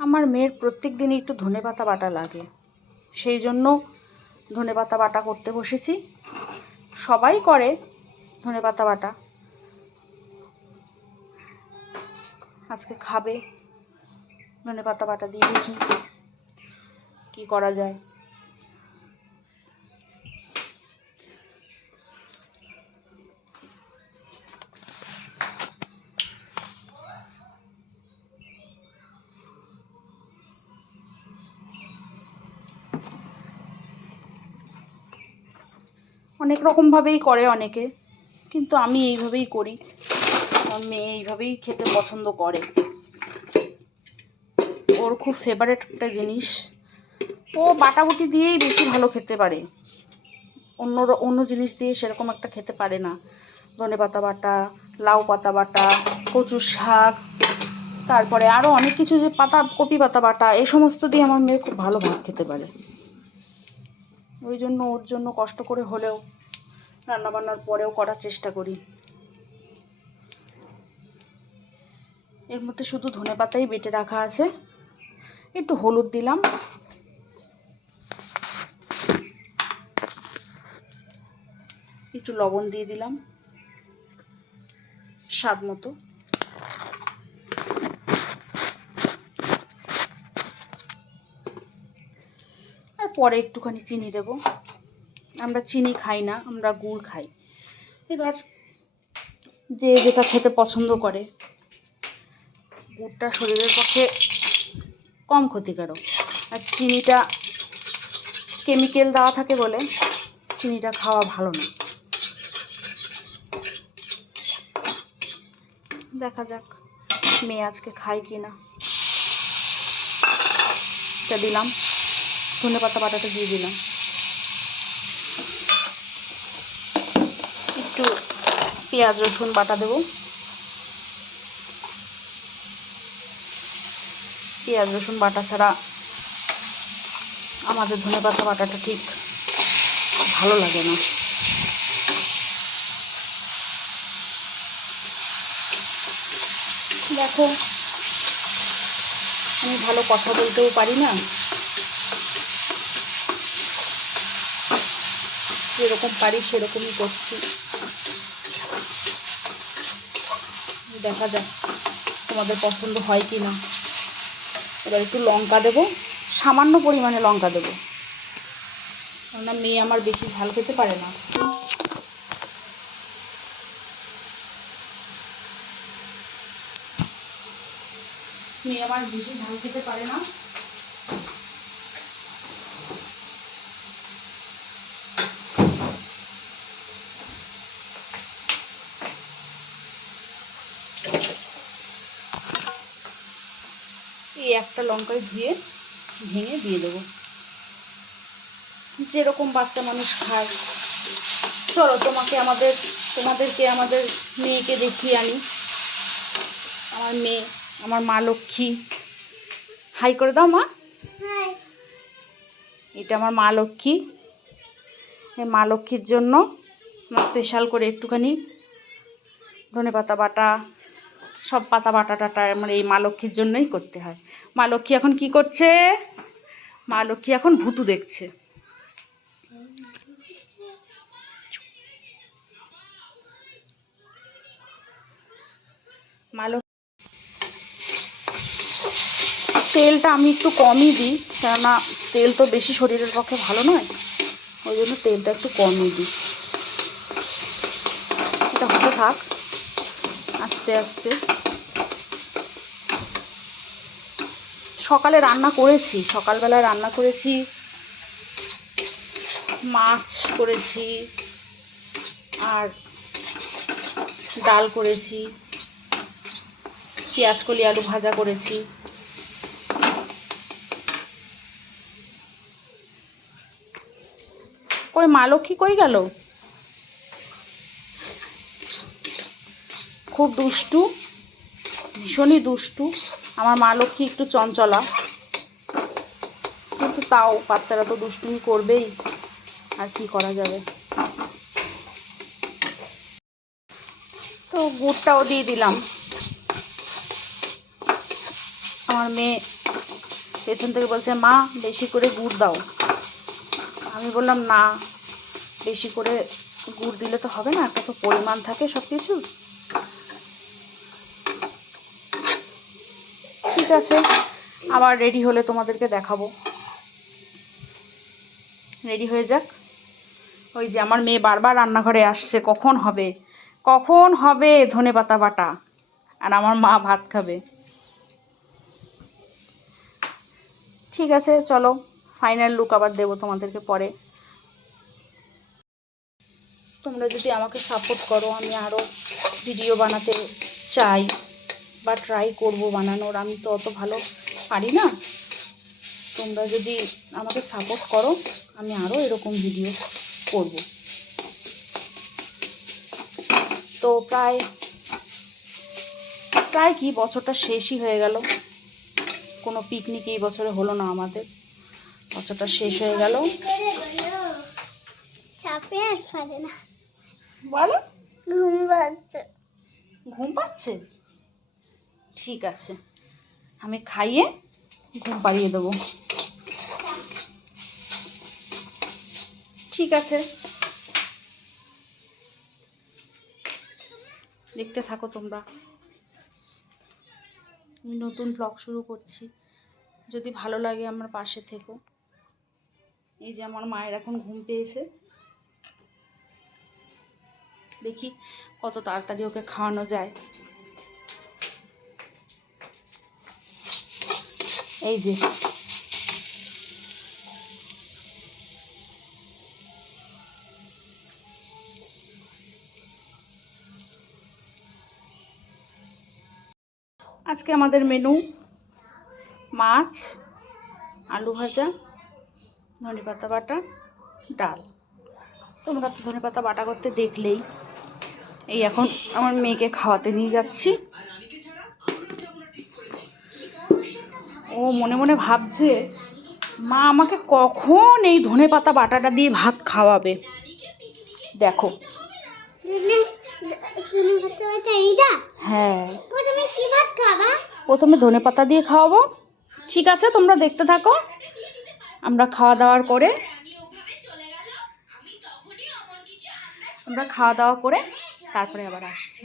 আমার মেয়ের প্রত্যেক দিনই একটু ধনেপাতা বাটা লাগে, সেই জন্য ধনেপাতা বাটা করতে বসেছি। সবাই করে ধনেপাতা বাটা, আজকে খাবে ধনেপাতা বাটা দিয়ে। দেখি কি করা যায়। অনেক রকমভাবেই করে অনেকে, কিন্তু আমি এইভাবেই করি। আমার মেয়ে এইভাবেই খেতে পছন্দ করে, ওর খুব ফেভারিট একটা জিনিস। ও বাটাবুটি দিয়েই বেশি ভালো খেতে পারে, অন্য জিনিস দিয়ে সেরকম একটা খেতে পারে না। ধনেপাতা বাটা, লাউ পাতা বাটা, কচুর শাক, তারপরে আরও অনেক কিছু, যে কপি পাতা বাটা, এই সমস্ত দিয়ে আমার মেয়ে খুব ভালো ভাত খেতে পারে। ওই জন্য ওর জন্য কষ্ট করে হলেও রান্নাবান্নার পরেও করার চেষ্টা করি। এর মধ্যে শুধু ধনেপাতাই বেটে রাখা আছে, একটু হলুদ দিলাম, একটু লবণ দিয়ে দিলাম স্বাদ মতো। আর পরে একটুখানি চিনি দেব। আমরা চিনি খাই না, আমরা গুড় খাই। এবার যে যেটা খেতে পছন্দ করে, গুড়টা শরীরের পক্ষে কম ক্ষতিকারক, আর চিনিটা কেমিক্যাল দেওয়া থাকে বলে চিনিটা খাওয়া ভালো না। দেখা যাক মেয়ে আজকে খায় কি না। এটা দিলাম, ধনেপাতা বাটাটা দিয়ে দিলাম, একটু পেঁয়াজ রসুন বাটা দেব। পেঁয়াজ রসুন বাটা ছাড়া আমাদের ধনেপাতা বাটাটা ঠিক ভালো লাগে না। দেখো আমি ভালো কথা বলতেও পারি না, যেরকম পারি সেরকমই করছি। দেখা যাক তোমাদের পছন্দ হয় কি না। এবার একটু লঙ্কা দেবো, সামান্য পরিমাণে লঙ্কা দেবো, কেননা মেয়ে আমার বেশি ঝাল খেতে পারে না। মেয়ে আমার বেশি ঝাল খেতে পারে না। এই একটা লঙ্কায় ধুয়ে ভেঙে দিয়ে দেবো, যেরকম বাচ্চা মানুষ খায়। চলো তোমাদেরকে আমাদের মেয়েকে দেখিয়ে আনি। আমার মেয়ে, আমার মা লক্ষ্মী। হাই করে দাও মা। এটা আমার মা লক্ষ্মী। এই মা লক্ষ্মীর জন্য স্পেশাল করে একটুখানি ধনেপাতা বাটা, সব পাতা বাটা টাটা আমার এই মা লক্ষ্মীর জন্যই করতে হয়। মা লক্ষ্মী এখন কি করছে? মা লক্ষ্মী এখন ভুতু দেখছে। মা লক্ষ্মী তেলটা আমি একটু কমই দিই, কেননা তেল তো বেশি শরীরের পক্ষে ভালো নয়, ওই জন্য তেলটা একটু কমই দিই। এটা হতে থাক আস্তে আস্তে। সকালে রান্না করেছি, সকালবেলায় রান্না করেছি, মাছ করেছি আর ডাল করেছি, পেঁয়াজ কলি আলু ভাজা করেছি। কই মা লক্ষ্মী কই গেল? খুব দুষ্টু, ভীষণই দুষ্টু আমার মা লক্ষ্মী, একটু চঞ্চলা, কিন্তু তাও বাচ্চারা তো দুষ্টুমি করবেই, আর কি করা যাবে। তো গুড়টাও দিয়ে দিলাম। আমার মেয়ে পেছন থেকে বলছে মা বেশি করে গুড় দাও। আমি বললাম না, বেশি করে গুড় দিলে তো হবে না, একটা তো পরিমাণ থাকে সব কিছু। ঠিক আছে, আবার রেডি হলে তোমাদেরকে দেখাবো। রেডি হয়ে যাক। ওই যে আমার মেয়ে বারবার রান্নাঘরে আসছে, কখন হবে কখন হবে ধনেপাতা বাটা, আর আমার মা ভাত খাবে। ঠিক আছে চলো, ফাইনাল লুক আবার দেবো তোমাদেরকে পরে। তোমরা যদি আমাকে সাপোর্ট করো, আমি আরও ভিডিও বানাতে চাই বা ট্রাই করব বানানোর। আমি তো অত ভালো পারি না। তোমরা যদি আমাকে সাপোর্ট করো, আমি আরও এরকম ভিডিও করব। তো প্রায় কি বছরটা শেষই হয়ে গেল, কোনো পিকনিক এই বছরে হলো না আমাদের, বছরটা শেষ হয়ে গেল। বলো, ঘুম পাচ্ছে? ঠিক আছে, আমি খাইয়ে ঘুম পাড়িয়ে দেবো। ঠিক আছে, দেখতে থাকো তোমরা। আমি নতুন ব্লগ শুরু করছি, যদি ভালো লাগে আমার পাশে থেকো। এই যে আমার মায়ের এখন ঘুম পেয়েছে, দেখি কত তাড়াতাড়ি ওকে খাওয়ানো যায়। এই যে আজকে আমাদের মেনু মাছ, আলু ভাজা, ধনেপাতা বাটা, ডাল। তোমরা তো ধনেপাতা বাটা করতে দেখলেই। এই এখন আমার মেয়েকে খাওয়াতে নিয়ে যাচ্ছি। ও মনে মনে ভাবছে মা আমাকে কখন এই ধনেপাতা বাটাটা দিয়ে ভাত খাওয়াবে। দেখো, হ্যাঁ প্রথমে ধনেপাতা দিয়ে খাওয়াবো। ঠিক আছে, তোমরা দেখতে থাকো। আমরা খাওয়া দাওয়া করে তারপরে আবার আসছি।